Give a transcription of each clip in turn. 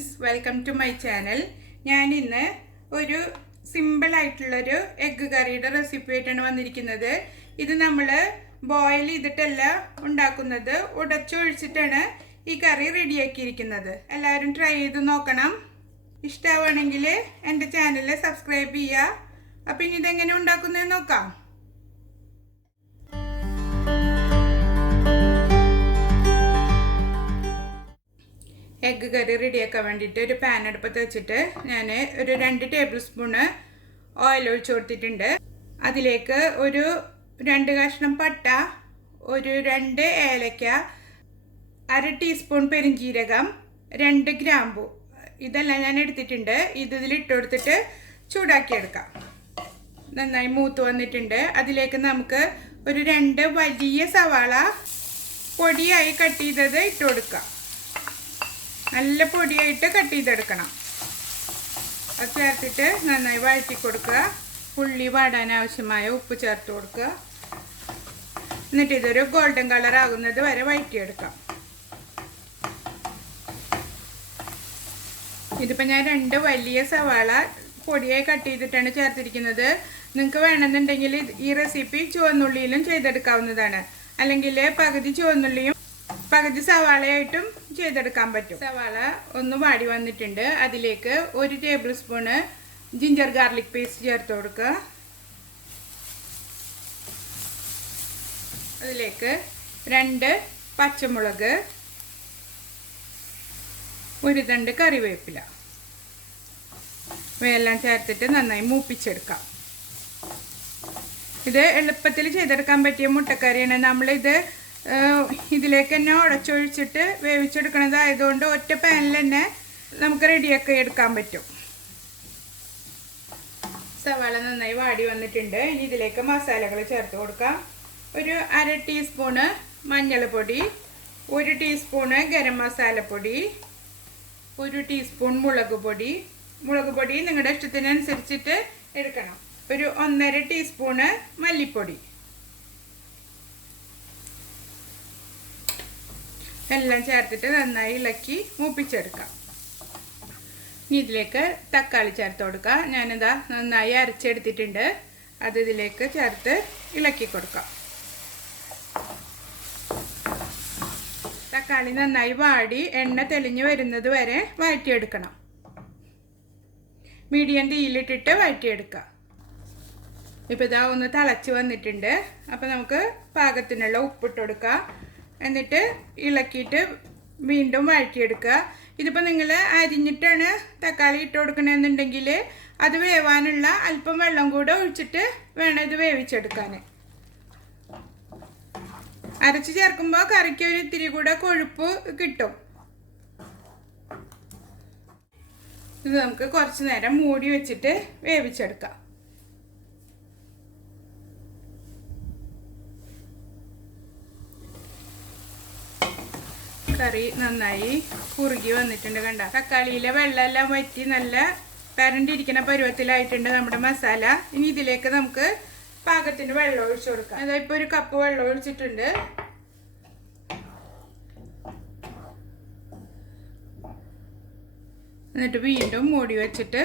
friends, welcome to my channel. ഞാൻ ഇന്ന് ഒരു സിമ്പിൾ ആയിട്ടുള്ളൊരു എഗ് കറിയുടെ റെസിപ്പി ആയിട്ടാണ് വന്നിരിക്കുന്നത്. ഇത് നമ്മൾ ബോയിൽ ചെയ്തിട്ടല്ല ഉണ്ടാക്കുന്നത്, ഉടച്ചൊഴിച്ചിട്ടാണ് ഈ കറി റെഡിയാക്കിയിരിക്കുന്നത്. എല്ലാവരും ട്രൈ ചെയ്ത് നോക്കണം. ഇഷ്ടമാണെങ്കിൽ എൻ്റെ ചാനൽ സബ്സ്ക്രൈബ് ചെയ്യുക. അപ്പം ഇനി ഇതെങ്ങനെ ഉണ്ടാക്കുന്നതെന്ന് നോക്കാം. എഗ് കറി റെഡിയാക്കാൻ വേണ്ടിയിട്ട് ഒരു പാൻ അടുപ്പത്ത് വെച്ചിട്ട് ഞാൻ ഒരു 2 ടേബിൾ സ്പൂണ് ഓയിൽ ഒഴിച്ച് കൊടുത്തിട്ടുണ്ട്. അതിലേക്ക് ഒരു 2 കഷ്ണം പട്ട, ഒരു 2 ഏലക്ക, 1/2 ടീസ്പൂൺ പെരുംജീരകം, 2 ഗ്രാമ്പു, ഇതെല്ലാം ഞാൻ എടുത്തിട്ടുണ്ട്. ഇതിലിട്ട് കൊടുത്തിട്ട് ചൂടാക്കിയെടുക്കാം. നന്നായി മൂത്ത് വന്നിട്ടുണ്ട്. അതിലേക്ക് നമുക്ക് ഒരു 2 വലിയ സവാള പൊടിയായി കട്ട് ചെയ്തത് ഇട്ട് കൊടുക്കാം. നല്ല പൊടിയായിട്ട് കട്ട് ചെയ്തെടുക്കണം. അത് ചേർത്തിട്ട് നന്നായി വഴറ്റി കൊടുക്കുക. ഉള്ളി വാടാൻ ആവശ്യമായ ഉപ്പ് ചേർത്ത് കൊടുക്കുക. എന്നിട്ട് ഇതൊരു ഗോൾഡൻ കളർ ആകുന്നത് വരെ വഴറ്റിയെടുക്കാം. ഇതിപ്പോൾ ഞാൻ 2 വലിയ സവാള പൊടിയായി കട്ട് ചെയ്തിട്ടാണ് ചേർത്തിരിക്കുന്നത്. നിങ്ങൾക്ക് വേണമെന്നുണ്ടെങ്കിൽ ഈ റെസിപ്പി ചുവന്നുള്ളിയിലും ചെയ്തെടുക്കാവുന്നതാണ്. അല്ലെങ്കിൽ പകുതി ചുവന്നുള്ളിയും പകുതി സവാളയായിട്ടും ചെയ്തെടുക്കാൻ പറ്റും. സവാള ഒന്ന് വാടി വന്നിട്ടുണ്ട്. അതിലേക്ക് 1 table spoon ginger garlic paste ചേർത്ത് കൊടുക്കുക. അതിലേക്ക് 2 പച്ചമുളക്, 1 തണ്ട് കറിവേപ്പില, ഇവയെല്ലാം ചേർത്തിട്ട് നന്നായി മൂപ്പിച്ചെടുക്കാം. ഇത് എളുപ്പത്തിൽ ചെയ്തെടുക്കാൻ പറ്റിയ മുട്ടക്കറിയാണ്. നമ്മളിത് ഇതിലേക്ക് തന്നെ ഉടച്ചൊഴിച്ചിട്ട് വേവിച്ചെടുക്കണതായതുകൊണ്ട് ഒറ്റ പാനിൽ തന്നെ നമുക്ക് റെഡിയാക്കി എടുക്കാൻ പറ്റും. സവാള നന്നായി വാടി വന്നിട്ടുണ്ട്. ഇനി ഇതിലേക്ക് മസാലകൾ ചേർത്ത് കൊടുക്കാം. ഒരു 1/2 ടീസ്പൂണ് മഞ്ഞൾപ്പൊടി, 1 ടീസ്പൂണ് ഗരം മസാലപ്പൊടി, 1 ടീസ്പൂൺ മുളക് പൊടി നിങ്ങളുടെ ഇഷ്ടത്തിനനുസരിച്ചിട്ട് എടുക്കണം. ഒരു 1/2 ടീസ്പൂണ് മല്ലിപ്പൊടി, എല്ലാം ചേർത്തിട്ട് നന്നായി ഇളക്കി മൂപ്പിച്ചെടുക്കാം. ഇനി ഇതിലേക്ക് തക്കാളി ചേർത്ത് കൊടുക്കാം. ഞാനിതാ നന്നായി അരച്ചെടുത്തിട്ടുണ്ട്. അത് ഇതിലേക്ക് ചേർത്ത് ഇളക്കി കൊടുക്കാം. തക്കാളി നന്നായി വാടി എണ്ണ തെളിഞ്ഞ് വരുന്നത് വരെ വഴറ്റിയെടുക്കണം. മീഡിയം തീയിലിട്ടിട്ട് വഴറ്റിയെടുക്കാം. ഇപ്പോൾ ഇതാ ഒന്ന് തിളച്ച് വന്നിട്ടുണ്ട്. അപ്പോൾ നമുക്ക് പാകത്തിനുള്ള ഉപ്പിട്ട് കൊടുക്കാം. എന്നിട്ട് ഇളക്കിയിട്ട് വീണ്ടും വഴറ്റിയെടുക്കുക. ഇതിപ്പോൾ നിങ്ങൾ അരിഞ്ഞിട്ടാണ് തക്കാളി ഇട്ട് കൊടുക്കണമെന്നുണ്ടെങ്കിൽ അത് വേവാനുള്ള അല്പം വെള്ളം കൂടെ ഒഴിച്ചിട്ട് വേണം ഇത് വേവിച്ചെടുക്കാൻ. അരച്ച് ചേർക്കുമ്പോൾ കറിക്ക് ഒരു ഇത്തിരി കൂടെ കൊഴുപ്പ് കിട്ടും. ഇത് നമുക്ക് കുറച്ച് നേരം മൂടി വെച്ചിട്ട് വേവിച്ചെടുക്കാം. കറി നന്നായി കുറുകി വന്നിട്ടുണ്ട്. കണ്ട തക്കാളിയിലെ വെള്ളമെല്ലാം വറ്റി നല്ല പരണ്ടിരിക്കുന്ന പരുവത്തിലായിട്ടുണ്ട് നമ്മുടെ മസാല. ഇനി ഇതിലേക്ക് നമുക്ക് പാകത്തിന് വെള്ളം ഒഴിച്ചു കൊടുക്കാം. അതായത് ഇപ്പോൾ 1 കപ്പ് വെള്ളം ഒഴിച്ചിട്ടുണ്ട്. എന്നിട്ട് വീണ്ടും മൂടി വെച്ചിട്ട്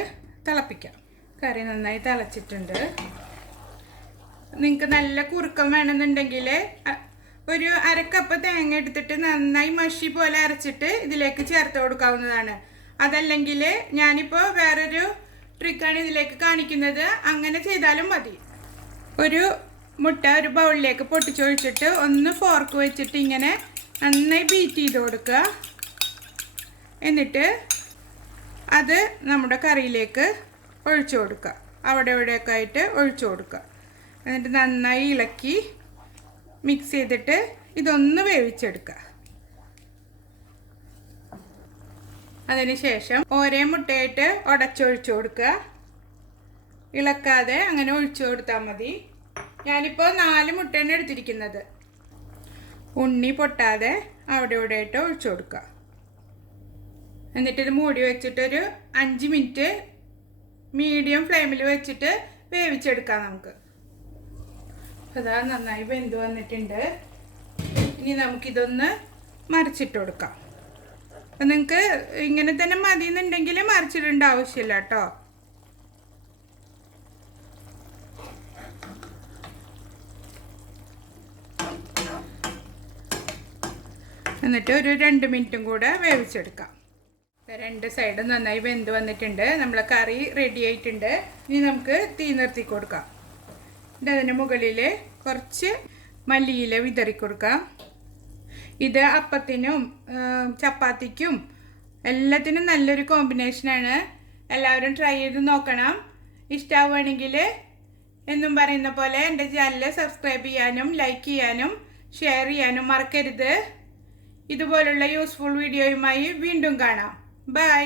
തിളപ്പിക്കാം. കറി നന്നായി തിളച്ചിട്ടുണ്ട്. നിങ്ങൾക്ക് നല്ല കുറുക്കം വേണമെന്നുണ്ടെങ്കിൽ ഒരു 1/2 കപ്പ് തേങ്ങ എടുത്തിട്ട് നന്നായി മഷി പോലെ അരച്ചിട്ട് ഇതിലേക്ക് ചേർത്ത് കൊടുക്കാവുന്നതാണ്. അതല്ലെങ്കിൽ ഞാനിപ്പോൾ വേറൊരു ട്രിക്കാണ് ഇതിലേക്ക് കാണിക്കുന്നത്. അങ്ങനെ ചെയ്താലും മതി. ഒരു മുട്ട ഒരു ബൗളിലേക്ക് പൊട്ടിച്ചൊഴിച്ചിട്ട് ഒന്ന് ഫോർക്ക് വെച്ചിട്ട് ഇങ്ങനെ നന്നായി ബീറ്റ് ചെയ്ത് കൊടുക്കുക. എന്നിട്ട് അത് നമ്മുടെ കറിയിലേക്ക് ഒഴിച്ചു കൊടുക്കുക. അവിടെ ഇവിടെയൊക്കെ ആയിട്ട് ഒഴിച്ചു കൊടുക്കുക. എന്നിട്ട് നന്നായി ഇളക്കി മിക്സ് ചെയ്തിട്ട് ഇതൊന്ന് വേവിച്ചെടുക്കുക. അതിനുശേഷം ഓരോ മുട്ടയായിട്ട് ഉടച്ചൊഴിച്ചു കൊടുക്കുക. ഇളക്കാതെ അങ്ങനെ ഒഴിച്ചു കൊടുത്താൽ മതി. ഞാനിപ്പോൾ 4 മുട്ടയാണ് എടുത്തിരിക്കുന്നത്. ഉണ്ണി പൊട്ടാതെ അവിടെ ഇവിടെ ആയിട്ട് ഒഴിച്ചു കൊടുക്കുക. എന്നിട്ടിത് മൂടി വെച്ചിട്ടൊരു 5 മിനിറ്റ് മീഡിയം ഫ്ലെയിമിൽ വെച്ചിട്ട് വേവിച്ചെടുക്കാം നമുക്ക്. അതാ നന്നായി വെന്ത് വന്നിട്ടുണ്ട്. ഇനി നമുക്കിതൊന്ന് മറിച്ചിട്ട് കൊടുക്കാം. നിങ്ങൾക്ക് ഇങ്ങനെ തന്നെ മതി എന്നുണ്ടെങ്കിൽ മറിച്ചിടേണ്ട ആവശ്യമില്ല കേട്ടോ. എന്നിട്ട് ഒരു 2 മിനിറ്റും കൂടെ വേവിച്ചെടുക്കാം. 2 സൈഡും നന്നായി വെന്ത് വന്നിട്ടുണ്ട്. നമ്മളെ കറി റെഡി ആയിട്ടുണ്ട്. ഇനി നമുക്ക് തീ നിർത്തി കൊടുക്കാം. അതിന് മുകളിൽ കുറച്ച് മല്ലിയില വിതറി കൊടുക്കാം. ഇത് അപ്പത്തിനും ചപ്പാത്തിക്കും എല്ലാത്തിനും നല്ലൊരു കോമ്പിനേഷനാണ്. എല്ലാവരും ട്രൈ ചെയ്ത് നോക്കണം. ഇഷ്ടമാവുകയാണെങ്കിൽ എന്നും പറയുന്ന പോലെ എൻ്റെ ചാനൽ സബ്സ്ക്രൈബ് ചെയ്യാനും ലൈക്ക് ചെയ്യാനും ഷെയർ ചെയ്യാനും മറക്കരുത്. ഇതുപോലുള്ള യൂസ്ഫുൾ വീഡിയോയുമായി വീണ്ടും കാണാം. ബൈ.